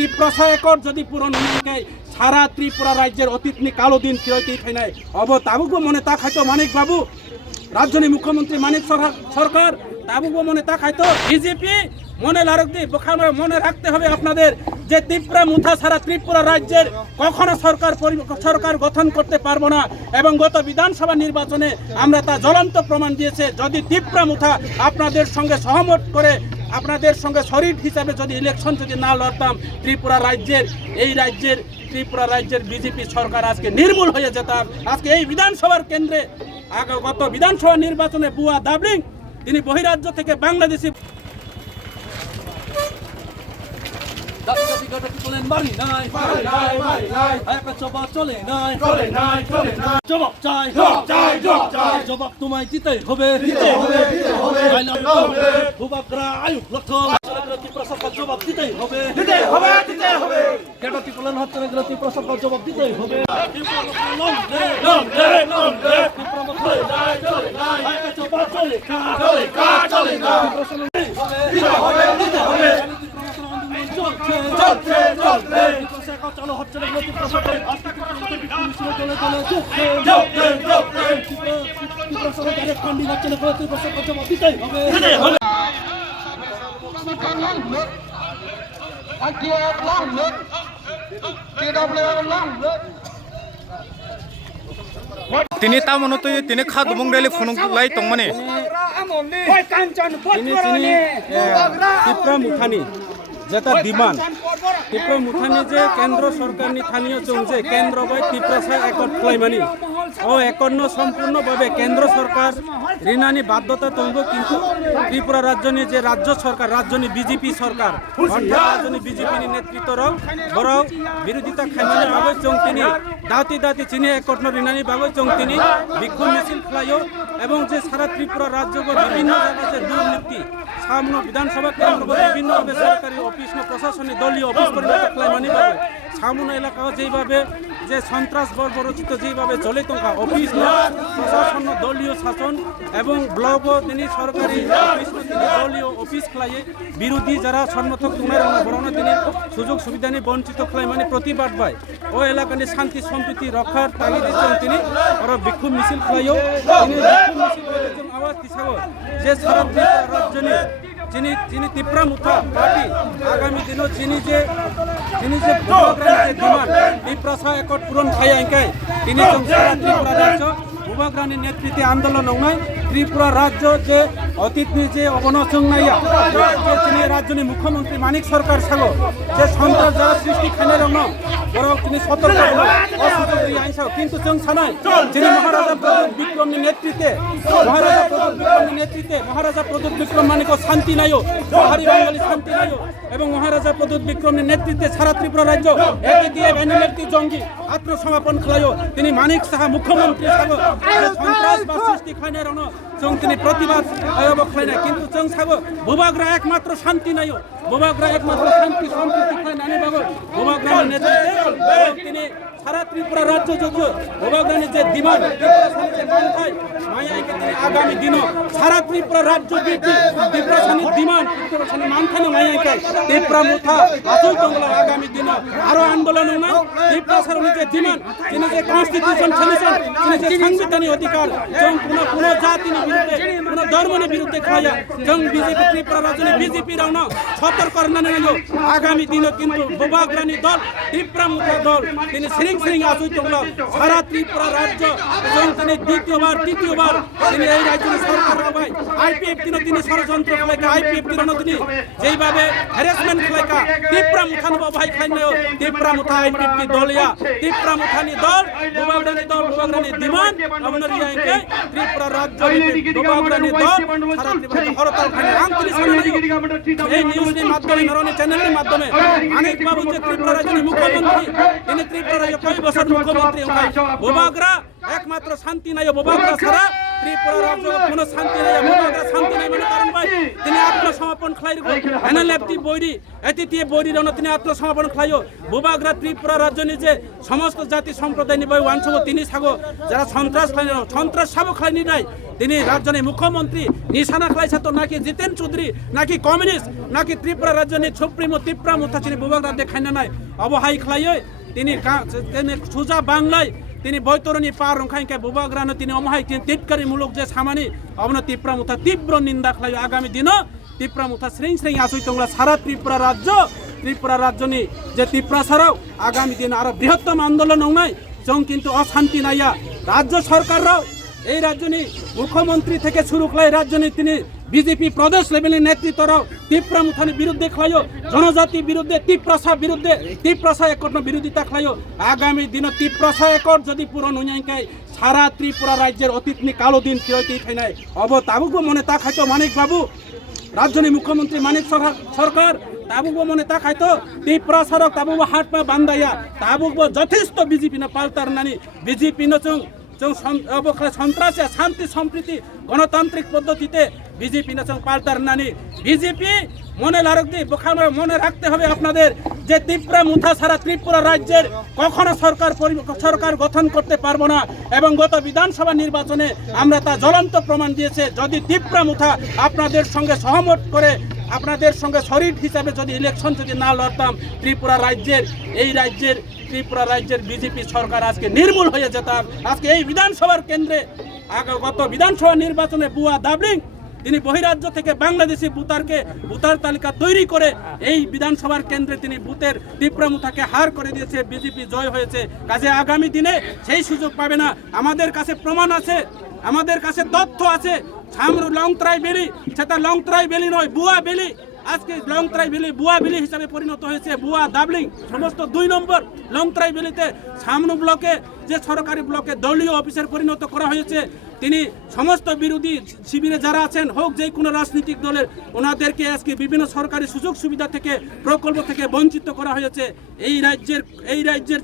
Tiprasa acre যদি পূরণ হয়ে সারা ত্রিপুরা রাজ্যের অতীতনি কালো দিন ফিরতি খাইনায় অব তাবুকো মনে তা খাইতো মানিক বাবু রাজ্যনি মুখ্যমন্ত্রী মানিক সরকার তাবুকো মনে তা খাইতো বিজেপি মনে মনে রাখতে হবে আপনাদের যে তিপ্রা মুথা সারা ত্রিপুরা রাজ্যের কখনো সরকার গঠন করতে পারবো না এবং গত বিধানসভা নির্বাচনে আমরা তা জ্বলন্ত প্রমাণ দিয়েছে যদি তিপ্রা মুথা আপনাদের সঙ্গে সহমত করে আপনাদের সঙ্গে শরিক হিসাবে যদি ইলেকশন যদি না লড়তাম ত্রিপুরা রাজ্যের বিজেপি সরকার আজকে নির্মূল হয়ে যেতাম আজকে এই বিধানসভার কেন্দ্রে গত বিধানসভা নির্বাচনে বুয়া দাবলিং তিনি বহিরাজ্য থেকে বাংলাদেশি জবাব তোমায় দিতে হবে জবাব দিতেই হবে জবাব দিতেই হবে চলো হচ্ছে তিনি তা মনত তিনি খা দুবং রেলে ফোন লাই তংমানে ত্রিপুরা মুখানি যেটা ডিমান্ড ত্রিপুরা মুখানি যে কেন্দ্র সরকারনি স্থানীয় চংছে কেন্দ্র বাই ত্রিপুরা একট খাইমানি ও একন্ন সম্পূর্ণভাবে কেন্দ্র সরকার ঋণানি বাধ্যতা তৈব কিন্তু ত্রিপুরা রাজ্যনি যে রাজ্য সরকার রাজ্যনি বিজেপি সরকার অর্থাৎ রাজ্যনি বিজেপি নেতৃত্বর বড় বিরোধিতা খাইমানি বাবদ চং তিনি দাঁতি চিনি একটন ঋণানি বাবদ চং তিনি বিক্ষোভ মিছিল খাইও এবং যে সারা ত্রিপুরা রাজ্য বিভিন্ন জায়গায় যে দুর্নীতি সামনে বিধানসভা কেন্দ্র বিভিন্নভাবে সরকারি অফিস প্রশাসনিক দলীয় অফিস পরিবর্তন খাইমানি বাবদ সামনে এলাকা যেভাবে যে সন্ত্রাস বর্বরচিত যেভাবে চলে থকা অফিস প্রশাসন দলীয় শাসন এবং ব্লক তিনি সরকারি দলীয় অফিস খাইয়ে বিরোধী যারা সমর্থক তোমার বরণে তিনি সুযোগ সুবিধা নিয়ে বঞ্চিত খাইমানি প্রতিবাদ পায় ও এলাকানি শান্তি সম্প্রীতি রক্ষার তাগিদে তিনি আর বিক্ষোভ মিছিল খাইও তিনি বিক্ষোভ মিছিল আওয়াজ দিছাও যে সারা রাজ্যনি যিনি ত্রিপুরা মুথা পার্টি আগামী দিনও যিনি যে ডিমান্ড ত্রিপ্রাসা একট পূরণ খাই আইকাই তিনি সারা ত্রিপুরা রাজ্য বুবাগ্রানি নেতৃত্বে আন্দোলন নয় ত্রিপুরা রাজ্য যে অতীতনি যে অবনচং নাইয়া তিনি রাজ্যনি মুখ্যমন্ত্রী মানিক সরকার সাগো যে সন্ত্রাস যারা সৃষ্টি খাইনে রং বরং তিনি সতর্ক অসুযোগ দিয়ে আইসাও কিন্তু जों সানাই যিনি মহারাজা প্রদীপ বিক্রমনি নেতৃত্বে মহারাজা প্রদীপ বিক্রম মানিক শান্তি নাইও পাহাড়ি বাঙালি শান্তি নাইও এবং মহারাজা প্রদীপ বিক্রমনি নেতৃত্বে সারা ত্রিপুরা রাজ্য এটিডিএফ এনএলএফটি জঙ্গি আত্মসমর্পণ খাইও তিনি মানিক সাহা মুখ্যমন্ত্রী সাগো সন্ত্রাস বা সৃষ্টি খাইনে রং जों তিনি প্রতিবাদ খাইনা কিন্তু जों সাগো বুবাগ্রা একমাত্র শান্তি নাইও বুবাগ্রা একমাত্র শান্তি সম্প্রীতি খাইনানি বাবদ বুবাগ্রানি নেতৃত্বে তিনি সারা ত্রিপুরা রাজ্য যোগ্য বুবাগ্রানি যে ডিমান্ড আগামী দিন সারা ত্রিপুরা রাজ্য ত্রিপুরাসানি ডিমান্ড ত্রিপুরাসানি মানখানে মায়াইকাই ত্রিপুরা মুথা আসল তংলা আগামী দিন আরো আন্দোলন না ত্রিপুরাসানি যে ডিমান্ড তিনি যে কনস্টিটিউশন সলিউশন তিনি যে সাংবিধানিক অধিকার जों কোনো জাতির বিরুদ্ধে কোনো ধর্মের বিরুদ্ধে খায়া जों বিজেপি ত্রিপুরা রাজ্যের বিজেপি রাউনা সতর্ক করনানে নাইও আগামী দিন কিন্তু বুবাগ্রানি দল ত্রিপুরা মুথা দল তিনি সিরিং আসুই তংলা সারা ত্রিপুরা রাজ্য जों তিনি তৃতীয়বার তিনি এই রাজ্যের সরকার হবে আইপিএফ তিনি ষড়যন্ত্র খাইকা আইপিএফ তিনি যেইভাবে হ্যারাসমেন্ট খাইকা ত্রিপুরা মুথানি ভাই খাইনাও ত্রিপুরা মুথা আইপিএফ দলিয়া ত্রিপুরা মুথানি দল বুবাগ্রানি ডিমান্ড আমনরি আইকে ত্রিপুরা রাজ্য বুবাগ্রানি দল সারা ত্রিপুরা হরতাল খাইনা আন্তরিক এই নিউজের মাধ্যমে নরনি চ্যানেলের মাধ্যমে অনেক বাবু যে ত্রিপুরা রাজ্যের মুখ্যমন্ত্রী তিনি ত্রিপুরা রাজ্য কয় বছর মুখ্যমন্ত্রী বুবাগ্রা একমাত্র শান্তি নাই বুবাগ্রা ছাড়া ত্রিপুরা রাজ্য কোনো শান্তি নাই বুবাগ্রা শান্তি নাই মানে কারণ ভাই তিনি আত্মসমর্পণ খাইরব এনএলএফটি বৈরি এটিটিএ বৈরি রণ তিনি আত্মসমর্পণ খাইও বুবাগ্রা ত্রিপুরা রাজ্য নিজে সমস্ত জাতি সম্প্রদায় নিবাই ওয়ানসব তিনি সাগো যারা সন্ত্রাস খাইনি সন্ত্রাস সাবো খাইনি নাই তিনি রাজ্যের মুখ্যমন্ত্রী নিশানা খাইছে তো নাকি জিতেন চৌধুরী নাকি কমিউনিস্ট নাকি ত্রিপুরা রাজ্যের সুপ্রিমো ত্রিপুরা মুথা তিনি বুবাগ রাজ্যে খাইনা নাই অবহাই খাইয়ে তিনি সোজা বাংলায় তিনি বৈতরণী পার রংখাইকে বুবাগ্রানো তিনি অমহাই তিনি তিটকারিমূলক যে সামানি অবন ত্রিপুরা মুথা তীব্র নিন্দা খাই আগামী দিনও ত্রিপুরা মুথা শ্রেণী শ্রেণী আসই তোমরা সারা ত্রিপুরা রাজ্যনি যে ত্রিপুরা ছাড়াও আগামী দিন আরো বৃহত্তম আন্দোলন নাই जों কিন্তু অশান্তি নাইয়া রাজ্য সরকাররাও এই রাজ্যনি মুখ্যমন্ত্রী থেকে শুরু করে রাজ্যনি তিনি বিজেপি প্রদেশ লেভেলের নেতৃত্বরাও ত্রিপুরা মুথানি বিরুদ্ধে খাইও জনজাতি বিরুদ্ধে ত্রিপ্রাসা একট বিরোধিতা খাইও আগামী দিন ত্রিপ্রাসা একট যদি পূরণ হইয়াই সারা ত্রিপুরা রাজ্যের অতীতনি কালো দিন ফিরতি খাইনাই অব তাবুকো মনে তা খাইতো মানিক বাবু রাজ্যনি মুখ্যমন্ত্রী মানিক সরকার তাবুকো মনে তা খাইতো ত্রিপুরা সড়ক তাবুকো হাট পা বান্ধাইয়া তাবুকো যথেষ্ট বিজেপি না পাল্টার নানি বিজেপি নচং সন্ত্রাসী শান্তি সম্প্রীতি গণতান্ত্রিক পদ্ধতিতে বিজেপি নচং পাল্টার নানি বিজেপি মনে রাখতে হবে আপনাদের যে ত্রিপুরা মুথা সারা ত্রিপুরা রাজ্যের কখনো সরকার গঠন করতে পারবো না এবং গত বিধানসভা নির্বাচনে আমরা তা জ্বলন্ত প্রমাণ দিয়েছে যদি ত্রিপুরা মুথা আপনাদের সঙ্গে সহমত করে আপনাদের সঙ্গে শরিক হিসাবে যদি ইলেকশন যদি না লড়তাম ত্রিপুরা রাজ্যের বিজেপি সরকার আজকে নির্মূল হয়ে যেতাম আজকে এই বিধানসভার কেন্দ্রে গত বিধানসভা নির্বাচনে বুয়া দাবলিং তিনি বহিরাজ্য থেকে বাংলাদেশি ভোটার তালিকা তৈরি করে এই বিধানসভার কেন্দ্রে তিনি বুথের ত্রিপুরা মুথাকে হার করে দিয়েছে বিজেপি জয় হয়েছে কাজে আগামী দিনে সেই সুযোগ পাবে না আমাদের কাছে প্রমাণ আছে আমাদের কাছে তথ্য আছে সামরু লংত্রাই বেলি সেটা লংত্রাই বেলি নয় বুয়া বেলি আজকে লংত্রাই বেলি বুয়া বেলি হিসাবে পরিণত হয়েছে বুয়া দাবলিং সমস্ত 2 নম্বর লংত্রাই বেলিতে সামনু ব্লকে যে সরকারি ব্লকে দলীয় অফিসের পরিণত করা হয়েছে তিনি সমস্ত বিরোধী শিবিরে যারা আছেন হোক যে কোনো রাজনৈতিক দলের ওনাদেরকে আজকে বিভিন্ন সরকারি সুযোগ সুবিধা থেকে প্রকল্প থেকে বঞ্চিত করা হয়েছে এই রাজ্যের